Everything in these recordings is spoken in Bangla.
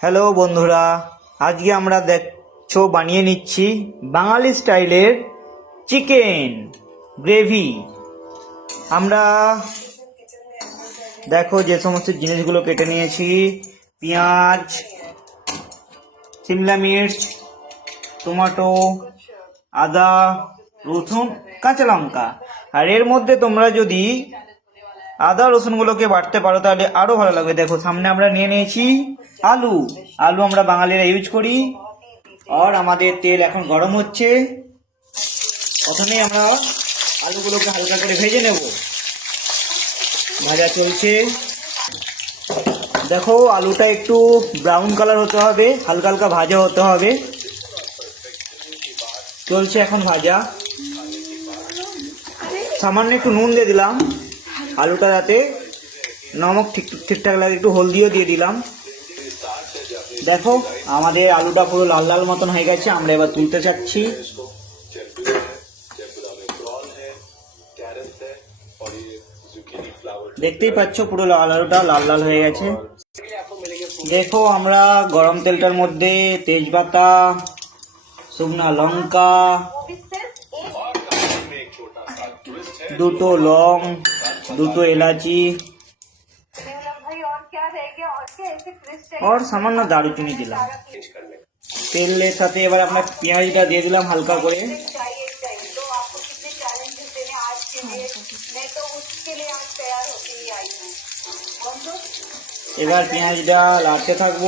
হ্যালো বন্ধুরা। আজকে আমরা দেখছ, বানিয়ে নিচ্ছি বাঙালি স্টাইলের চিকেন গ্রেভি। আমরা দেখো যে সমস্ত জিনিসগুলো কেটে নিয়েছি। পেঁয়াজ, সিমলা মির্চ, টমেটো, আদা, রসুন, কাঁচা লঙ্কা। আর এর মধ্যে তোমরা যদি আদা রসুনগুলোকে বাটতে পারো তাহলে আরও ভালো লাগবে। দেখো, সামনে আমরা নিয়ে নিয়েছি আলু। আলু আমরা বাঙালিরা ইউজ করি। আর আমাদের তেল এখন গরম হচ্ছে। প্রথমে আমরা আলুগুলোকে হালকা করে ভেজে নেব। ভাজা চলছে। দেখো, আলুটা একটু ব্রাউন কালার হতে হবে, হালকা হালকা ভাজা হতে হবে। চলছে এখন ভাজা। সামান্য একটু নুন দিয়ে দিলাম। আলুটা যাতে নমক ঠিক, ঠিকঠাক লাগে, একটু হলদিও দিয়ে দিলাম। দেখো, আমাদের আলুটা পুরো লাল লাল মতন হয়ে গেছে, আমরা এবার তুলতে চাচ্ছি। দেখতেই পাচ্ছ, পুরো লাল আলুটা লাল লাল হয়ে গেছে। দেখো, আমরা গরম তেলটার মধ্যে তেজপাতা, শুকনা লঙ্কা, দুটো লং দুটো এলাচি আর সামান্য দারুচিনি দিলাম তেলের সাথে এবার আপনার পেঁয়াজটা দিয়ে দিলাম হালকা করে এবার পেঁয়াজটা লাড়তে থাকব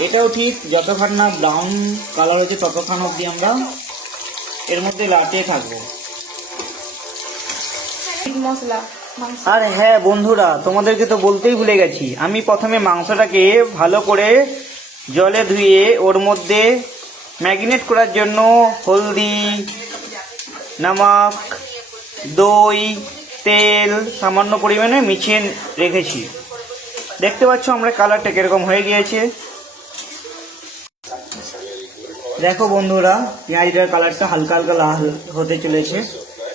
এটাও ঠিক যতক্ষণ না ব্রাউন কালার হয়েছে ততক্ষণ অবধি আমরা এর মধ্যে লাড়তে থাকব মশলা আর হ্যাঁ বন্ধুরা, তোমাদেরকে তো বলতেই ভুলে গেছি। আমি প্রথমে মাংসটাকে ভালো করে জলে ধুয়ে ওর মধ্যে ম্যাগনেট করার জন্য হলদি, নামক দই, তেল সামান্য পরিমাণে মিছিয়ে রেখেছি। দেখতে পাচ্ছ আমরা কালারটা কীরকম হয়ে গিয়েছে। দেখো বন্ধুরা, পেঁয়াজটার কালারটা হালকা হালকা লাল হতে চলেছে।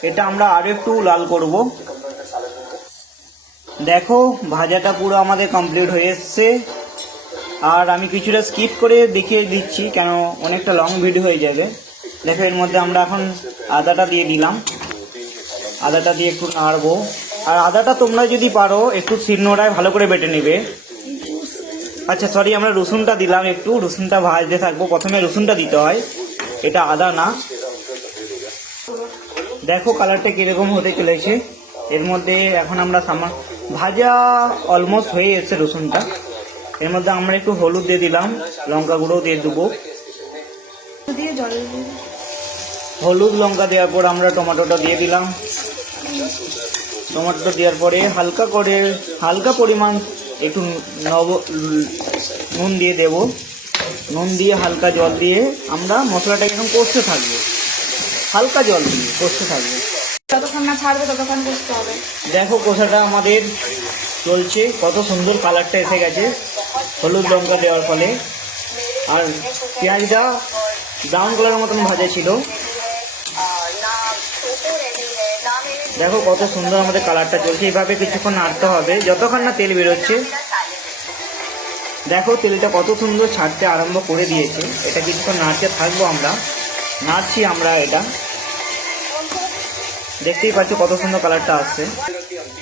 এটা আমরা আরও একটু লাল করব। দেখো, ভাজাটা পুরো আমাদের কমপ্লিট হয়ে এসছে। আর আমি কিছুটা স্কিপ করে দেখিয়ে দিচ্ছি, কেন অনেকটা লং ভিডিও হয়ে যাবে। দেখো, এর মধ্যে আমরা এখন আদাটা দিয়ে দিলাম। আদাটা দিয়ে একটু নাড়বো। আর আদাটা তোমরা যদি পারো, একটু শিলনোড়ায় ভালো করে বেটে নেবে। আচ্ছা সরি আমরা রসুনটা দিলাম একটু। রসুনটা ভাজতে থাকব। প্রথমে রসুনটা দিতে হয়। এটা আদা না। দেখো কালারটা কীরকম হতে চলেছে। এর মধ্যে এখন আমরা সামা ভাজা অলমোস্ট হয়ে এসেছে রসুনটা। এর মধ্যে আমরা একটু হলুদ দিয়ে দিলাম লঙ্কা গুঁড়ো দিয়ে দেবো। দিয়ে জল দিয়ে হলুদ লঙ্কা দেওয়ার পর আমরা টমেটোটা দিয়ে দিলাম। টমেটোটা দেওয়ার পরে হালকা করে হালকা পরিমাণ একটু নব নুন দিয়ে দেব। নুন দিয়ে হালকা জল দিয়ে আমরা মশলাটা এখন কষতে থাকব। হালকা জল দিয়ে কষতে থাকব। না ছাড়বে ততক্ষণ দেখো কষাটা আমাদের চলছে, কত সুন্দর কালারটা এসে গেছে, হলুদ লঙ্কা দেওয়ার ফলে। আর পেঁয়াজটা ব্রাউন কালারের মতন ভাজা ছিল। দেখো কত সুন্দর আমাদের কালারটা চলছে এইভাবে কিছুক্ষণ নাড়তে হবে, যতক্ষণ না তেল বেরোচ্ছে। দেখো তেলটা কত সুন্দর ছাড়তে আরম্ভ করে দিয়েছে, এটা কিছুক্ষণ নাড়তে থাকব আমরা। নাড়ছি আমরা এটা। দেখতেই পাচ্ছ কত সুন্দর কালারটা আসছে।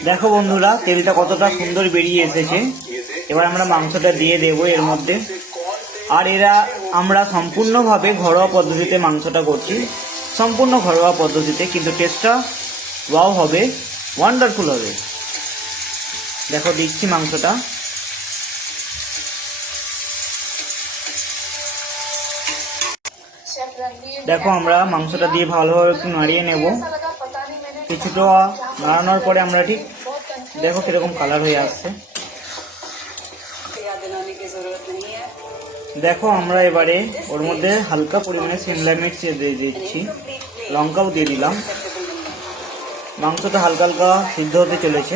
দেখো বন্ধুরা তেলটা কতটা সুন্দর বেরিয়ে এসেছে। এবার আমরা মাংসটা দিয়ে দেবো এর মধ্যে। আর এরা, আমরা সম্পূর্ণভাবে ঘরোয়া পদ্ধতিতে মাংসটা করছি। সম্পূর্ণ ঘরোয়া পদ্ধতিতে, কিন্তু টেস্টটা ওয়াও হবে ওয়ান্ডারফুল হবে। দেখো, দিচ্ছি মাংসটা। দেখো, আমরা মাংসটা দিয়ে ভালোভাবে একটু নাড়িয়ে নেব। কিছুটা নাড়ানোর পরে আমরা ঠিক দেখো কীরকম কালার হয়ে আসছে। দেখো আমরা এবারে ওর মধ্যে হালকা পরিমাণে সিমলা মির্চ দিয়ে দিচ্ছি, লঙ্কাও দিয়ে দিলাম। মাংসটা হালকা হালকা সিদ্ধ হতে চলেছে।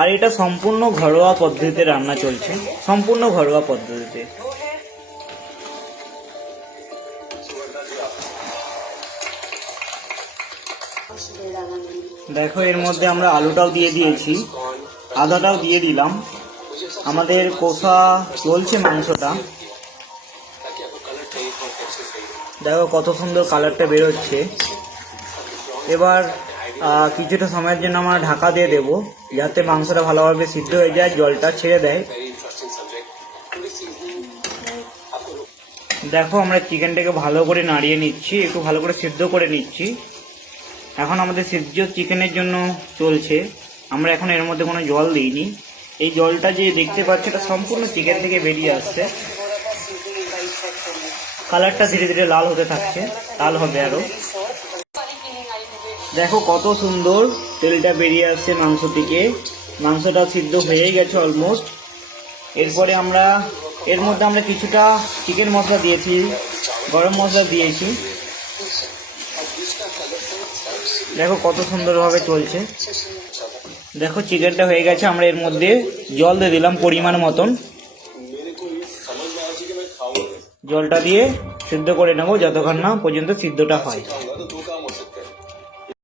আর এটা সম্পূর্ণ ঘরোয়া পদ্ধতিতে রান্না চলছে। সম্পূর্ণ ঘরোয়া পদ্ধতিতে। দেখো, এর মধ্যে আমরা আলুটাও দিয়ে দিয়েছি। আদাটাও দিয়ে দিলাম। আমাদের কষা চলছে মাংসটা। দেখো, কত সুন্দর কালারটা বেরোচ্ছে। এবার কিছুটা সময়ের জন্য আমরা ঢাকা দিয়ে দেবো, যাতে মাংসটা ভালোভাবে সিদ্ধ হয়ে যায়, জলটা ছেড়ে দেয়। দেখো, আমরা চিকেনটাকে ভালো করে নাড়িয়ে নিচ্ছি, একটু ভালো করে সিদ্ধ করে নিচ্ছি। এখন আমাদের সিদ্ধ চিকেনের জন্য চলছে। আমরা এখন এর মধ্যে কোনো জল দিইনি। এই জলটা যে দেখতে পাচ্ছি এটা সম্পূর্ণ চিকেন থেকে বেরিয়ে আসছে। কালারটা ধীরে ধীরে লাল হতে থাকছে। লাল হবে আরও। দেখো কত সুন্দর তেলটা বেরিয়ে আসছে মাংস থেকে মাংসটা সিদ্ধ হয়েই গেছে অলমোস্ট এরপরে আমরা, এর মধ্যে আমরা কিছুটা চিকেন মশলা দিয়েছি, গরম মশলা দিয়েছি। দেখো কত সুন্দরভাবে চলছে। দেখো, চিকেনটা হয়ে গেছে, আমরা এর মধ্যে জল দিয়ে দিলাম পরিমাণ মতন। জলটা দিয়ে সিদ্ধ করে নেব যতক্ষণ না পর্যন্ত সিদ্ধটা হয়।